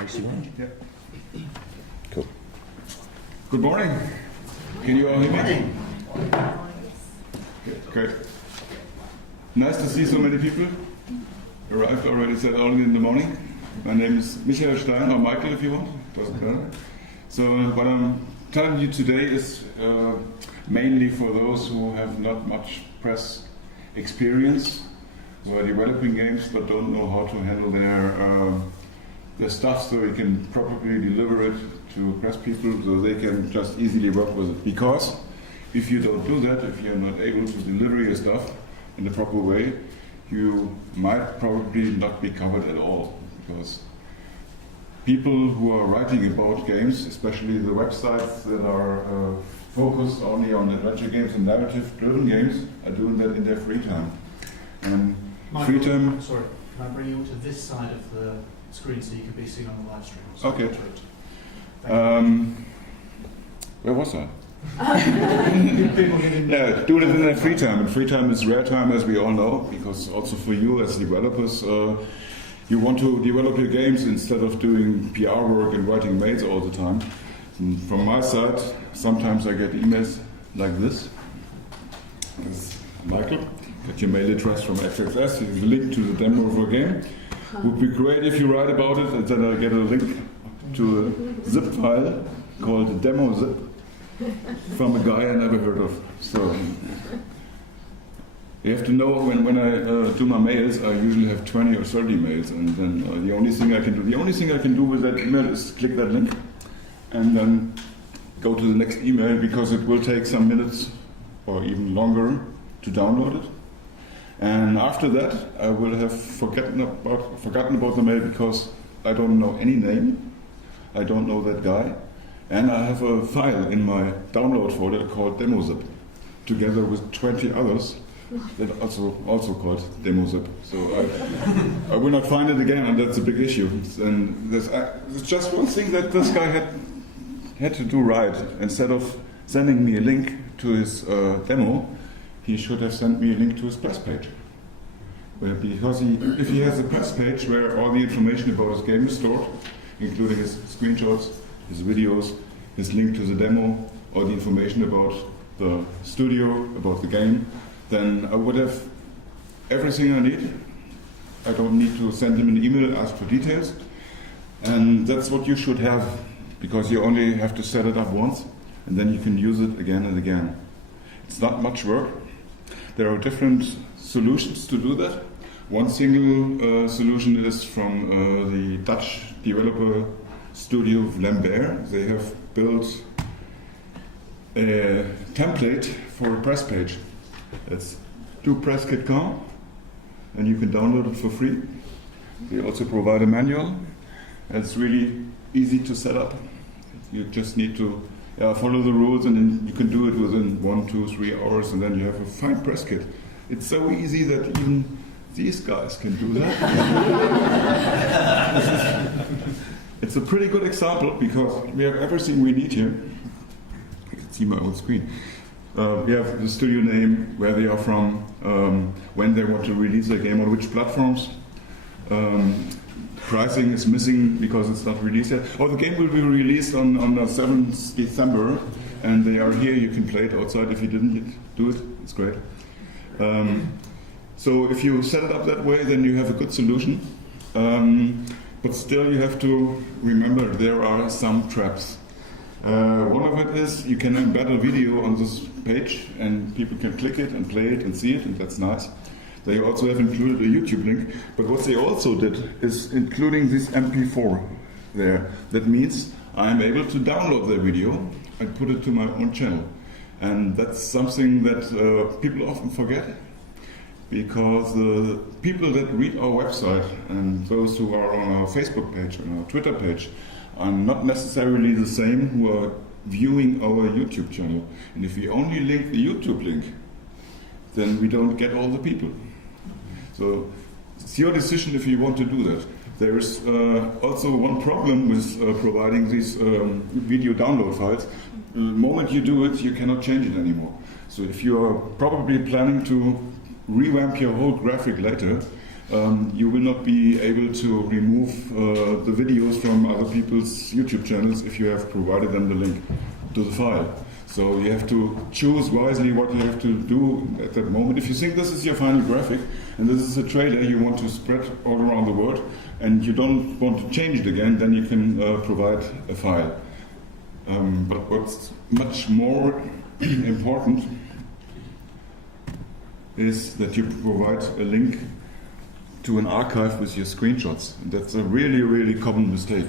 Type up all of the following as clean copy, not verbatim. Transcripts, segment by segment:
Yeah. Cool. Good morning. Can you all hear me? Great. Nice to see so many people. Arrived already said early in the morning. My name is Michael Stein, or Michael if you want. Doesn't matter. So what I'm telling you today is mainly for those who have not much press experience, who are developing games but don't know how to handle their stuff so they can properly deliver it to press people so they can just easily work with it. Because if you don't do that, if you're not able to deliver your stuff in the proper way, you might probably not be covered at all. Because people who are writing about games, especially the websites that are focused only on adventure games and narrative-driven games, are doing that in their free time. And Michael, free time. Sorry, can I bring you to this side of the screen so you can be seen on the live stream? So okay. Where was I? Yeah, do it in their free time. And free time is rare time, as we all know, because also for you as developers, you want to develop your games instead of doing PR work and writing mails all the time. And from my side, sometimes I get emails like this. This is Michael. Get your mail address from AdventureX. Here's a link to the demo of a game. Would be great if you write about it, and then I get a link to a zip file called demo zip from a guy I never heard of. So you have to know when I do my mails, I usually have 20 or 30 mails, and then the only thing I can do with that email is click that link and then go to the next email, because it will take some minutes or even longer to download it. And after that, I will have forgotten about the mail, because I don't know any name, I don't know that guy, and I have a file in my download folder called demozip, together with 20 others that also called demozip. So I will not find it again, and that's a big issue. And there's just one thing that this guy had to do right. Instead of sending me a link to his demo, he should have sent me a link to his press page. Because if he has a press page where all the information about his game is stored, including his screenshots, his videos, his link to the demo, all the information about the studio, about the game, then I would have everything I need. I don't need to send him an email, ask for details. And that's what you should have, because you only have to set it up once, and then you can use it again and again. It's not much work. There are different solutions to do that. One single solution is from the Dutch developer studio Lambert. They have built a template for a press page. It's dopresskit.com, and you can download it for free. They also provide a manual. It's really easy to set up. You just need to follow the rules, and then you can do it within 1, 2, 3 hours, and then you have a fine press kit. It's so easy that even these guys can do that. It's a pretty good example, because we have everything we need here. I can see my own screen. We have the studio name, where they are from, when they want to release their game, on which platforms. Pricing is missing because it's not released yet. Oh, the game will be released on the 7th December, and they are here. You can play it outside if you didn't yet do it. It's great. So if you set it up that way, then you have a good solution. But still, you have to remember there are some traps. One of it is you can embed a video on this page, and people can click it and play it and see it, and that's nice. They also have included a YouTube link, but what they also did is including this MP4 there. That means I'm able to download the video and put it to my own channel. And that's something that people often forget, because the people that read our website and those who are on our Facebook page and our Twitter page are not necessarily the same who are viewing our YouTube channel. And if we only link the YouTube link, then we don't get all the people. So it's your decision if you want to do that. There is also one problem with providing these video download files. The moment you do it, you cannot change it anymore. So if you are probably planning to revamp your whole graphic later, you will not be able to remove download the videos from other people's YouTube channels if you have provided them the link to the file. So you have to choose wisely what you have to do at that moment. If you think this is your final graphic and this is a trailer you want to spread all around the world and you don't want to change it again, then you can provide a file. But what's much more important is that you provide a link to an archive with your screenshots. That's a really, really common mistake.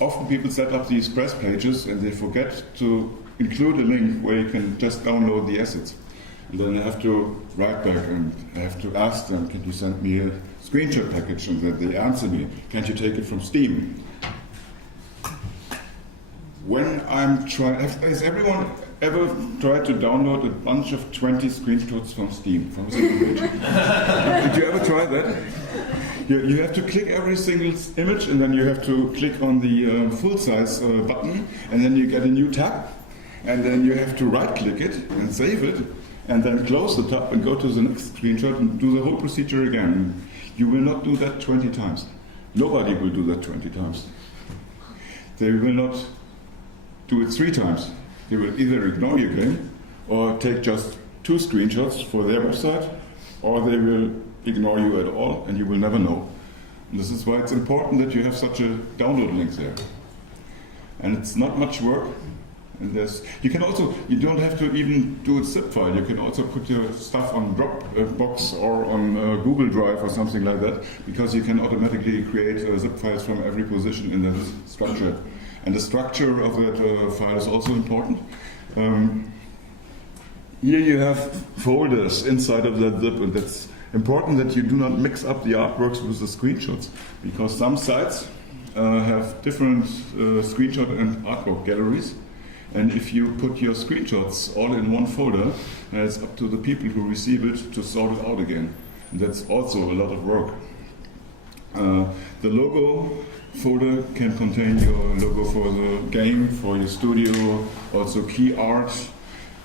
Often people set up these press pages and they forget to include a link where you can just download the assets. And then I have to write back and I have to ask them, can you send me a screenshot package? And then they answer me, can't you take it from Steam? When I'm trying, has everyone ever tried to download a bunch of 20 screenshots from Steam, from a single page? Did you ever try that? You have to click every single image and then you have to click on the full-size button and then you get a new tab and then you have to right-click it and save it and then close the tab and go to the next screenshot and do the whole procedure again. You will not do that 20 times. Nobody will do that 20 times. They will not do it 3 times. They will either ignore your game or take just 2 screenshots for their website, or they will ignore you at all and you will never know. And this is why it's important that you have such a download link there. And it's not much work. And you don't have to even do a zip file. You can also put your stuff on Dropbox or on Google Drive or something like that, because you can automatically create zip files from every position in the structure. And the structure of that file is also important. Here you have folders inside of that zip, and that's important that you do not mix up the artworks with the screenshots, because some sites have different screenshot and artwork galleries. And if you put your screenshots all in one folder, it's up to the people who receive it to sort it out again. And that's also a lot of work. The logo folder can contain your logo for the game, for your studio, also key art.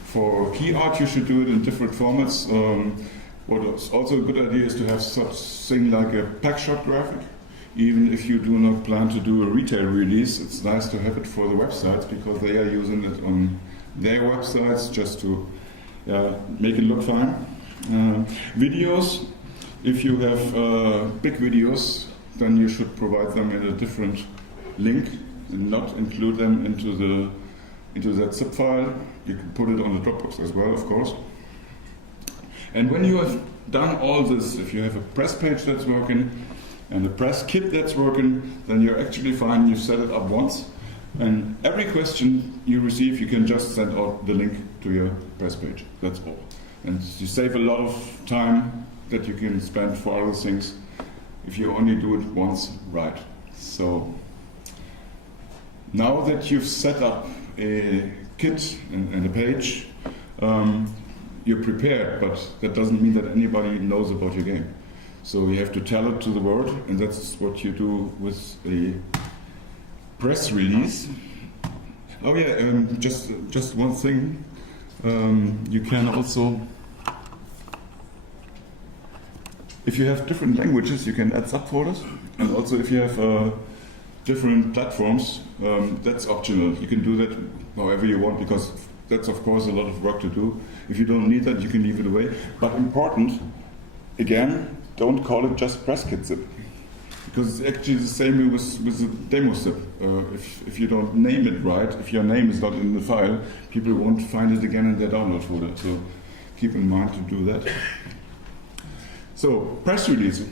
For key art you should do it in different formats. What is also a good idea is to have such thing like a packshot graphic. Even if you do not plan to do a retail release, it's nice to have it for the websites, because they are using it on their websites just to make it look fine. Videos, if you have big videos, then you should provide them in a different link and not include them into that zip file. You can put it on the Dropbox as well, of course. And when you have done all this, if you have a press page that's working and a press kit that's working, then you're actually fine. You set it up once, and every question you receive, you can just send out the link to your press page. That's all. And you save a lot of time that you can spend for other things if you only do it once right. So now that you've set up a kit and a page, you're prepared, but that doesn't mean that anybody knows about your game. So you have to tell it to the world, and that's what you do with a press release. Oh yeah, just one thing. You can also, if you have different languages, you can add subfolders, and also if you have different platforms, that's optional. You can do that however you want, because that's of course a lot of work to do. If you don't need that, you can leave it away. But important, again, don't call it just press kit zip, because it's actually the same with the demo zip. If you don't name it right, if your name is not in the file, people won't find it again in their download folder. So keep in mind to do that. So press release.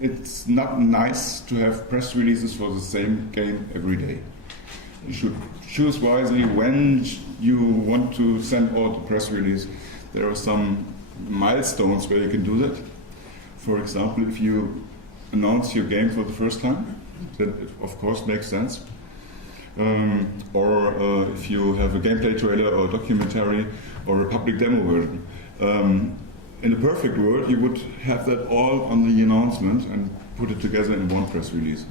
It's not nice to have press releases for the same game every day. You should choose wisely when you want to send out a press release. There are some milestones where you can do that. For example, if you announce your game for the first time, that of course makes sense. Or if you have a gameplay trailer or a documentary or a public demo version. In a perfect world, you would have that all on the announcement and put it together in one press release,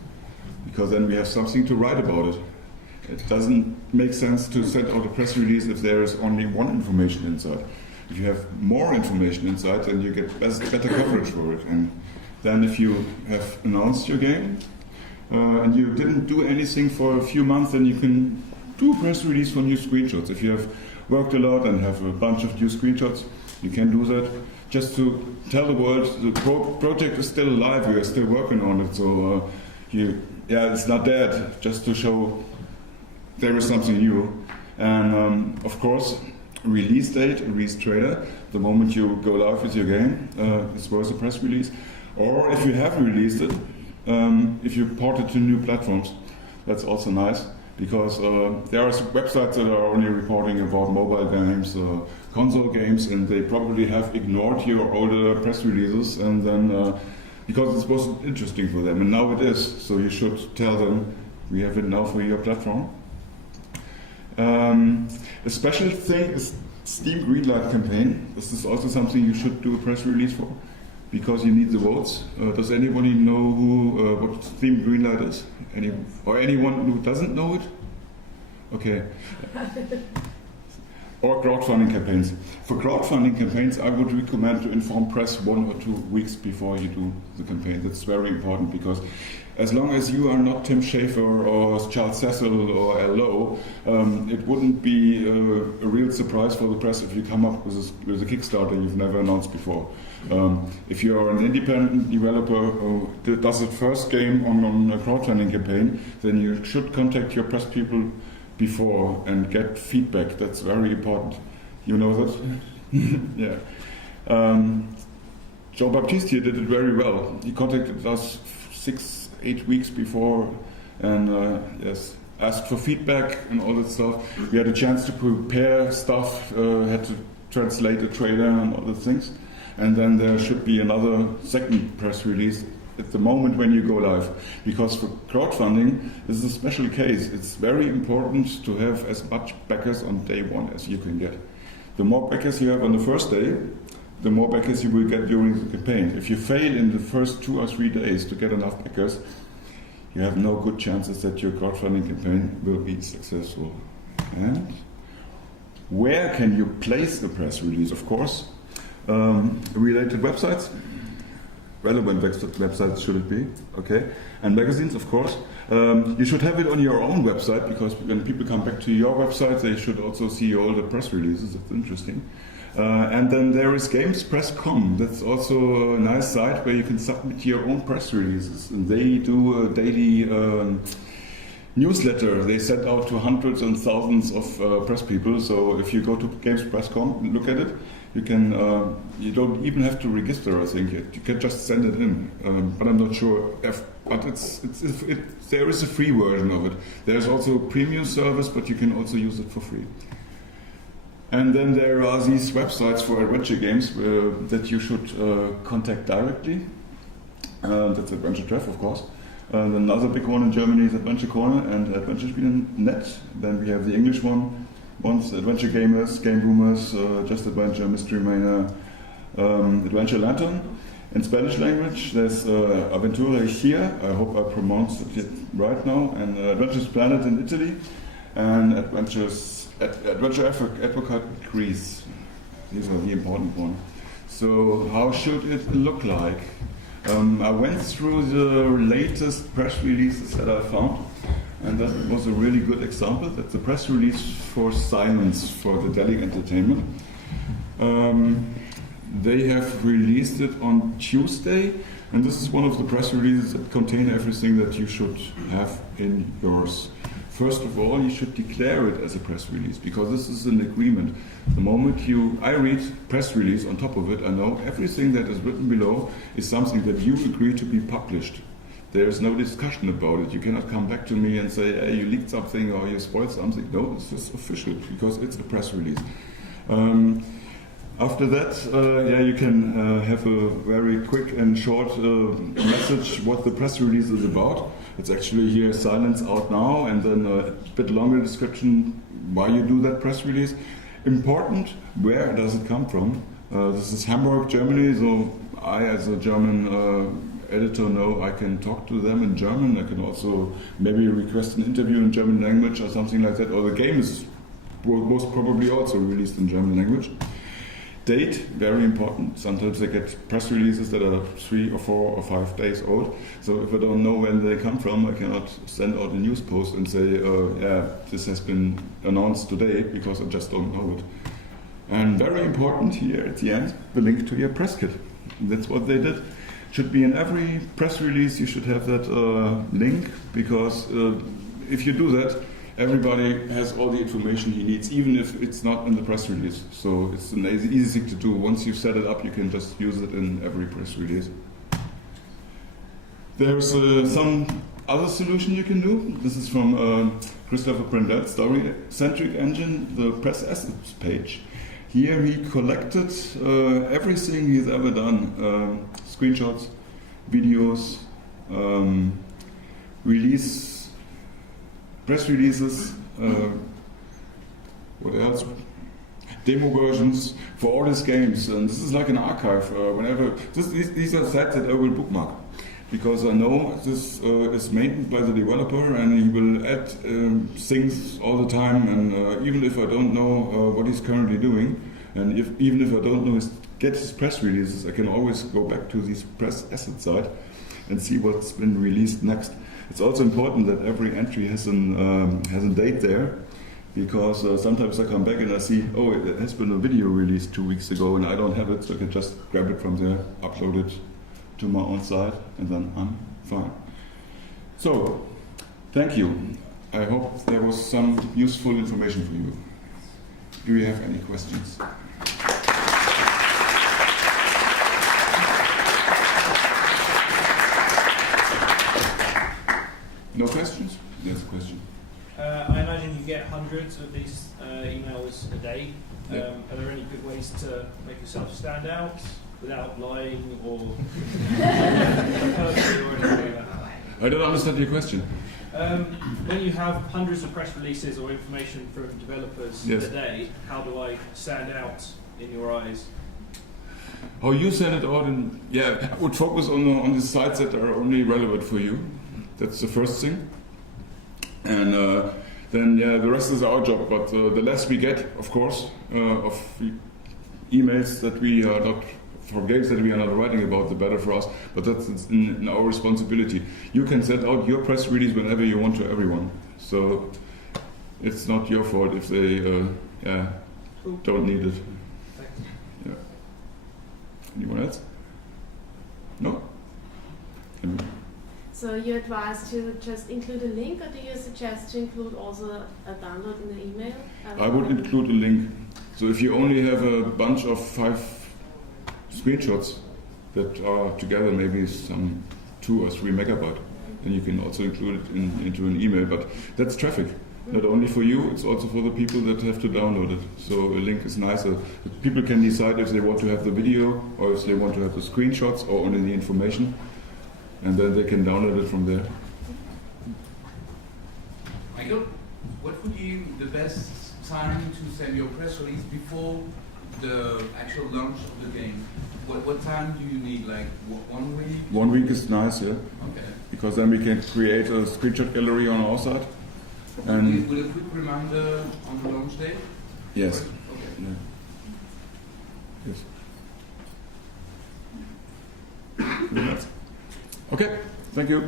because then we have something to write about it. It doesn't make sense to send out a press release if there is only one information inside. If you have more information inside, then you get better coverage for it, and Then if you have announced your game and you didn't do anything for a few months, then you can do a press release for new screenshots. If you have worked a lot and have a bunch of new screenshots, you can do that just to tell the world the project is still alive, we are still working on it. So it's not dead, just to show there is something new. And of course, release date, release trailer, the moment you go live with your game, it's worth a press release. Or if you have released it, if you port it to new platforms, that's also nice, because there are websites that are only reporting about mobile games, console games, and they probably have ignored your older press releases, and then because it wasn't interesting for them, and now it is, so you should tell them we have it now for your platform. A special thing is Steam Greenlight campaign. This is also something you should do a press release for, because you need the votes. Does anybody know what Steam Greenlight is? Anyone who doesn't know it? Okay. Or crowdfunding campaigns. For crowdfunding campaigns, I would recommend to inform press 1 or 2 weeks before you do the campaign. That's very important, because as long as you are not Tim Schafer or Charles Cecil or L.O., it wouldn't be a real surprise for the press if you come up with a Kickstarter you've never announced before. If you are an independent developer who does its first game on a crowdfunding campaign, then you should contact your press people before and get feedback. That's very important. You know that? Yeah. Joe Baptiste here did it very well. He contacted us 6-8 weeks before and asked for feedback and all that stuff. We had a chance to prepare stuff, had to translate a trailer and all the things. And then there should be another second press release at the moment when you go live. Because for crowdfunding, this is a special case. It's very important to have as much backers on day one as you can get. The more backers you have on the first day, the more backers you will get during the campaign. If you fail in the first 2 or 3 days to get enough backers, you have no good chances that your crowdfunding campaign will be successful. And where can you place the press release? Of course, related websites, relevant websites should it be, okay, and magazines, of course. You should have it on your own website, because when people come back to your website, they should also see all the press releases. That's interesting. And then there is GamesPress.com. That's also a nice site where you can submit your own press releases. And they do a daily newsletter. They send out to hundreds and thousands of press people. So if you go to GamesPress.com and look at it, you can. You don't even have to register, I think. You can just send it in. But I'm not sure. But there is a free version of it. There's also a premium service, but you can also use it for free. And then there are these websites for adventure games that you should contact directly. That's Adventure-Treff, of course. Another big one in Germany is Adventure Corner and Adventure-Net. Then we have the English ones, Adventure Gamers, Game Boomers, Just Adventure, Mystery Mania, Adventure Lantern. In Spanish language, there's AdventureX here. I hope I pronounced it right now. And Adventures Planet in Italy, and Adventure-Treff Advocate Greece. These are the important ones. So how should it look like? I went through the latest press releases that I found, and that was a really good example. That's the press release for Silence for the Delic Entertainment. They have released it on Tuesday, and this is one of the press releases that contain everything that you should have in yours. First of all, you should declare it as a press release, because this is an agreement. The moment I read press release on top of it, I know everything that is written below is something that you agree to be published. There is no discussion about it. You cannot come back to me and say, hey, you leaked something or you spoiled something. No, it's just official, because it's a press release. After that, you can have a very quick and short message what the press release is about. It's actually here, Silence out now, and then a bit longer description why you do that press release. Important, where does it come from? This is Hamburg, Germany, so I, as a German editor, know I can talk to them in German. I can also maybe request an interview in German language or something like that, or the game is most probably also released in German language. Date, very important. Sometimes they get press releases that are 3 or 4 or 5 days old. So if I don't know when they come from, I cannot send out a news post and say, yeah, this has been announced today, because I just don't know it. And very important here at the end, the link to your press kit. That's what they did. Should be in every press release, you should have that link, because if you do that, everybody has all the information he needs, even if it's not in the press release. So it's an easy thing to do. Once you've set it up, you can just use it in every press release. There's some other solution you can do. This is from Christopher Prendel's story-centric engine, the press assets page. Here he collected everything he's ever done, screenshots, videos, press releases, what else? Demo versions for all his games, and this is like an archive. These are sites that I will bookmark, because I know this is maintained by the developer, and he will add things all the time. And even if I don't know what he's currently doing, and even if I don't know get his press releases, I can always go back to this press asset site and see what's been released next. It's also important that every entry has a date there, because sometimes I come back and I see, oh, it has been a video released 2 weeks ago and I don't have it, so I can just grab it from there, upload it to my own site, and then I'm fine. So, thank you. I hope there was some useful information for you. Do you have any questions? No questions? Yes, question. I imagine you get hundreds of these emails a day. Yeah. Are there any good ways to make yourself stand out without lying or anything like that? I don't understand your question. When you have hundreds of press releases or information from developers Yes. a day, how do I stand out in your eyes? How you send it out, and I would focus on the sites that are only relevant for you. That's the first thing. And then the rest is our job. But the less we get, of course, of emails that we are not, for games that we are not writing about, the better for us. But that's in our responsibility. You can send out your press release whenever you want to everyone. So it's not your fault if they don't need it. Thanks. Yeah. Anyone else? No? So you advise to just include a link, or do you suggest to include also a download in the email? I would include a link. So if you only have a bunch of 5 screenshots that are together maybe some 2 or 3 megabyte, then you can also include it into an email. But that's traffic. Not only for you, it's also for the people that have to download it. So a link is nicer. People can decide if they want to have the video, or if they want to have the screenshots, or only the information. And then they can download it from there. Michael, what would you the best time to send your press release before the actual launch of the game? What time do you need? Like 1 week? 1 week is nice, yeah. Okay. Because then we can create a screenshot gallery on our side. And Will a quick reminder on the launch day? yes. Okay. Yeah. Yes. Okay, thank you.